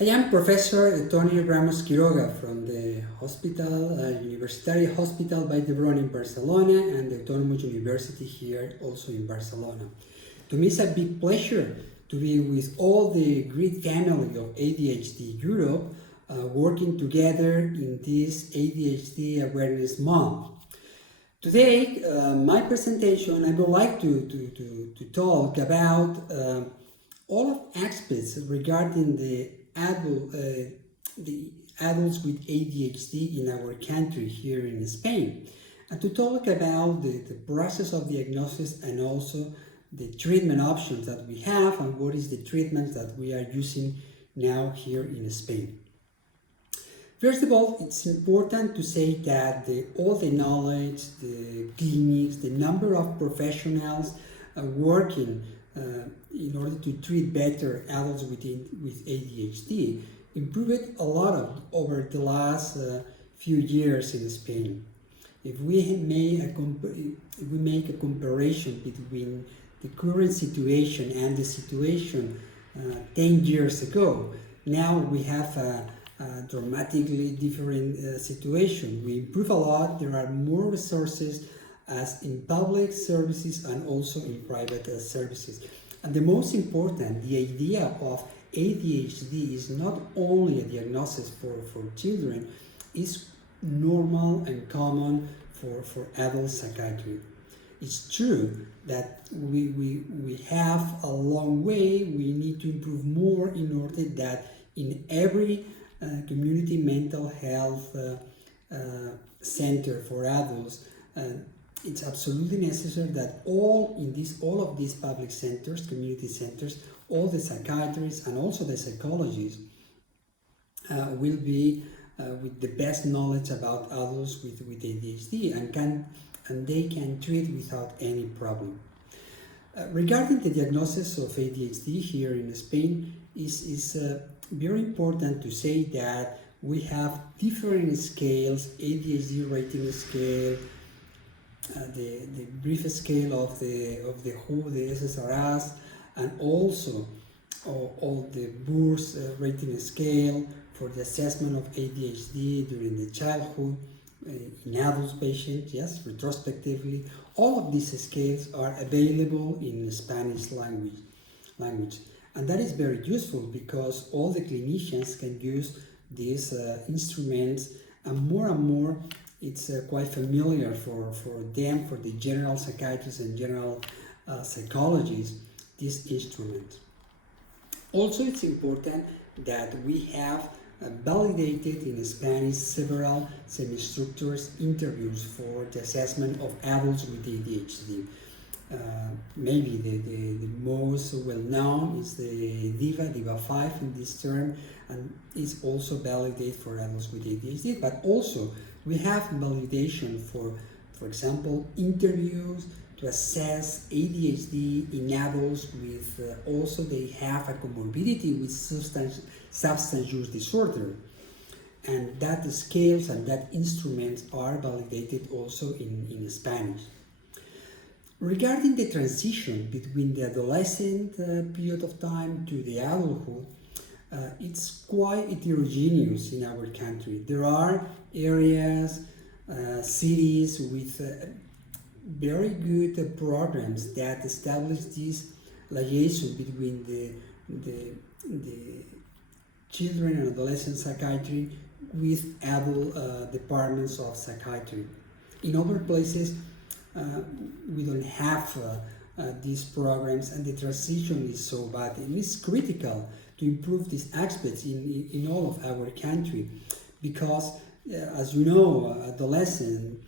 I am Professor Antoni Ramos-Quiroga from the University Hospital Valle Hebron in Barcelona and the Autonomous University here also in Barcelona. To me it's a big pleasure to be with all the great family of ADHD Europe working together in this ADHD Awareness Month. Today, my presentation, I would like to talk about all of aspects regarding the adults with ADHD in our country here in Spain, and to talk about the process of diagnosis and also the treatment options that we have and what is the treatment that we are using now here in Spain. First of all, it's important to say that all the knowledge, the clinics, the number of professionals working in order to treat better adults with ADHD improved a lot over the last few years in Spain. If we make a comparison between the current situation and the situation 10 years ago, now we have a dramatically different situation. We improve a lot. There are more resources as in public services and also in private services. And the most important, the idea of ADHD is not only a diagnosis for children, it's normal and common for adult psychiatry. It's true that we have a long way. We need to improve more in order that in every community mental health center for adults, it's absolutely necessary that all of these public centers, community centers, all the psychiatrists and also the psychologists will be with the best knowledge about adults with ADHD and they can treat without any problem. Regarding the diagnosis of ADHD here in Spain, is very important to say that we have different scales, ADHD rating scale, the brief scale of the WHO, the SSRS, and also all the BURS rating scale for the assessment of ADHD during the childhood, in adult patients, yes, retrospectively. All of these scales are available in the Spanish language. And that is very useful because all the clinicians can use these instruments, and more it's quite familiar for them, for the general psychiatrists and general psychologists, this instrument. Also, it's important that we have validated in Spanish several semi-structured interviews for the assessment of adults with ADHD. Maybe the most well-known is the DIVA 5 in this term, and is also validated for adults with ADHD, but also we have validation for example, interviews to assess ADHD in adults with also they have a comorbidity with substance use disorder, and that scales and that instruments are validated also in Spanish. Regarding the transition between the adolescent period of time to the adulthood, it's quite heterogeneous in our country. There are areas, cities with very good programs that establish this liaison between the children and adolescent psychiatry with adult departments of psychiatry. In other places, we don't have these programs, and the transition is so bad. And it's critical to improve these aspects in all of our country, because as you know, adolescence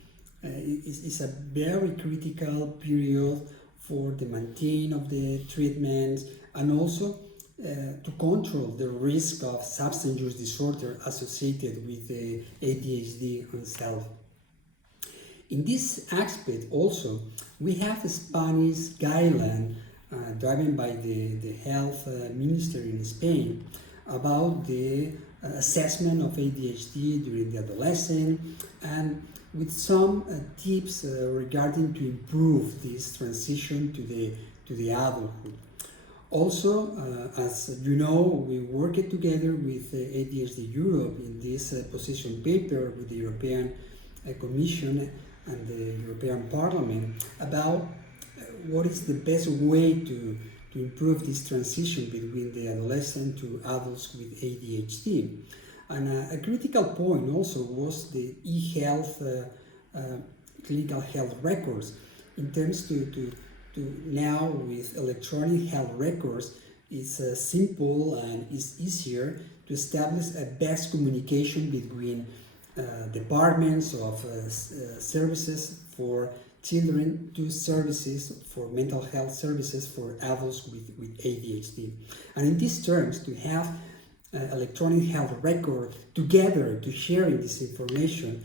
is a very critical period for the maintenance of the treatments and also to control the risk of substance use disorder associated with the ADHD itself. In this aspect also, we have a Spanish guideline driven by the health minister in Spain about the assessment of ADHD during the adolescence, and with some tips regarding to improve this transition to the adulthood. Also, as you know, we worked together with ADHD Europe in this position paper with the European Commission and the European Parliament about what is the best way to improve this transition between the adolescent to adults with ADHD. And a critical point also was the e-health, clinical health records. In terms to now with electronic health records, it's simple and it's easier to establish a best communication between departments of services for children to services for mental health services for adults with ADHD. And in these terms, to have electronic health record together to sharing this information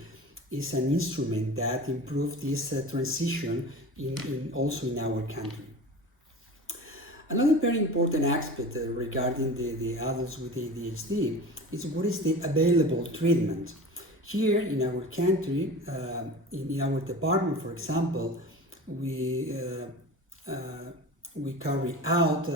is an instrument that improves this transition also in our country. Another very important aspect regarding the adults with ADHD is what is the available treatment. Here in our country, in our department, for example, we carry out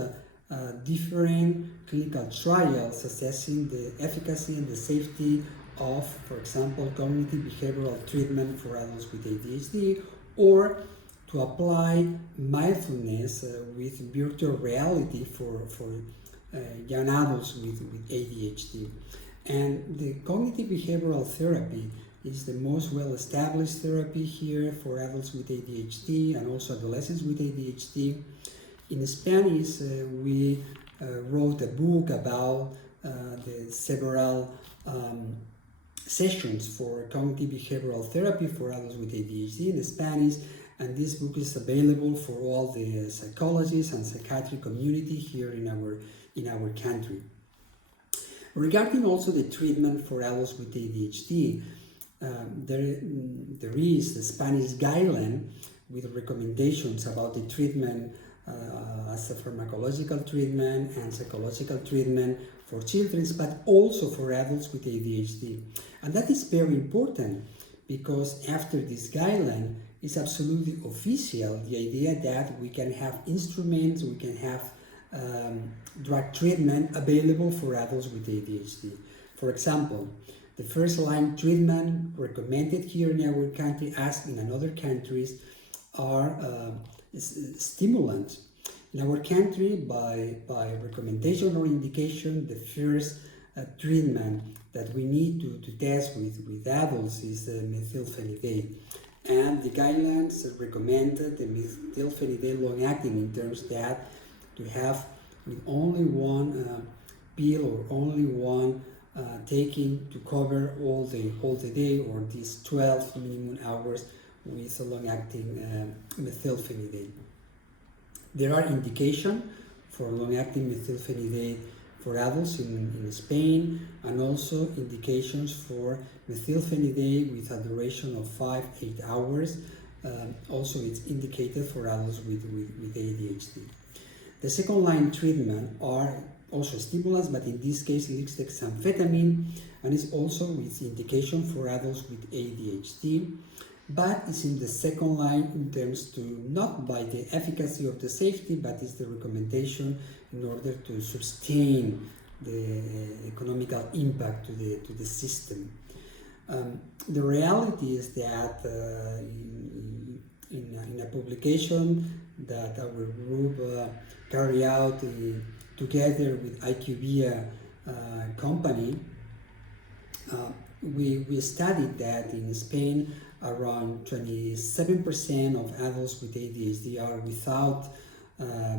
different clinical trials assessing the efficacy and the safety of, for example, cognitive behavioral treatment for adults with ADHD, or to apply mindfulness with virtual reality for young adults with ADHD. And the cognitive behavioral therapy is the most well-established therapy here for adults with ADHD and also adolescents with ADHD. In Spanish, we wrote a book about the several sessions for cognitive behavioral therapy for adults with ADHD in Spanish, and this book is available for all the psychologists and psychiatry community here in our country. Regarding also the treatment for adults with ADHD, there is the Spanish guideline with recommendations about the treatment as a pharmacological treatment and psychological treatment for children, but also for adults with ADHD. And that is very important because after this guideline, it's absolutely official, the idea that we can have instruments, we can have drug treatment available for adults with ADHD. For example, the first line treatment recommended here in our country, as in other countries, are stimulants. In our country, by recommendation or indication, the first treatment that we need to test with adults is methylphenidate. And the guidelines recommended the methylphenidate long-acting in terms that to have with only one pill or only one taking to cover all the day or these 12 minimum hours with a long-acting methylphenidate. There are indications for long-acting methylphenidate for adults in Spain, and also indications for methylphenidate with a duration of 5-8 hours. Also, it's indicated for adults with ADHD. The second line treatment are also stimulants, but in this case lisdexamfetamine, and is also with indication for adults with ADHD, but it's in the second line in terms to not by the efficacy of the safety, but it's the recommendation in order to sustain the economical impact to the system. The reality is that in a publication that our group carried out together with IQVIA company, we studied that in Spain around 27% of adults with ADHD are without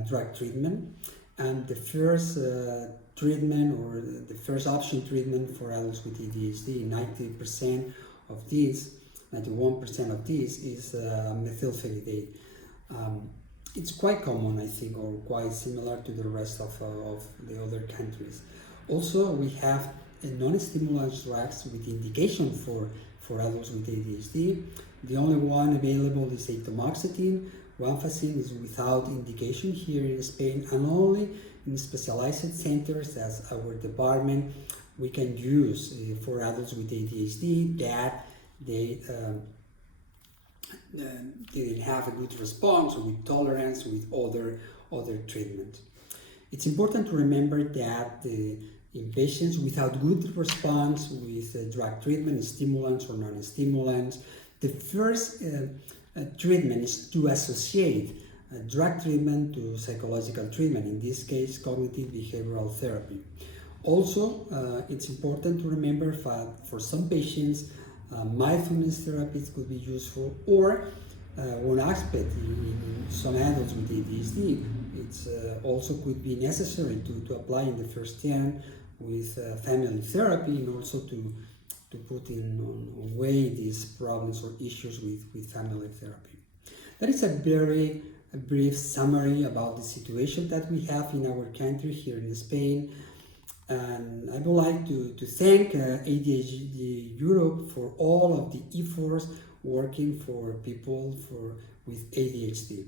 drug treatment, and the first treatment or the first option treatment for adults with ADHD, 90% of these, 91% of these is methylphenidate. It's quite common, I think, or quite similar to the rest of the other countries. Also, we have non-stimulant drugs with indication for adults with ADHD. The only one available is atomoxetine. Ranfacine is without indication here in Spain, and only in specialized centers as our department we can use for adults with ADHD that they didn't have a good response with tolerance with other treatment. It's important to remember that in patients without good response with drug treatment, stimulants or non-stimulants, the first treatment is to associate drug treatment to psychological treatment, in this case cognitive behavioral therapy. Also, it's important to remember that for some patients, mindfulness therapies could be useful, or one aspect in some adults with ADHD, it's also could be necessary to apply in the first 10 with family therapy, and also to put on way these problems or issues with family therapy. That is a very brief summary about the situation that we have in our country here in Spain. And I would like to thank ADHD Europe for all of the efforts working for people with ADHD.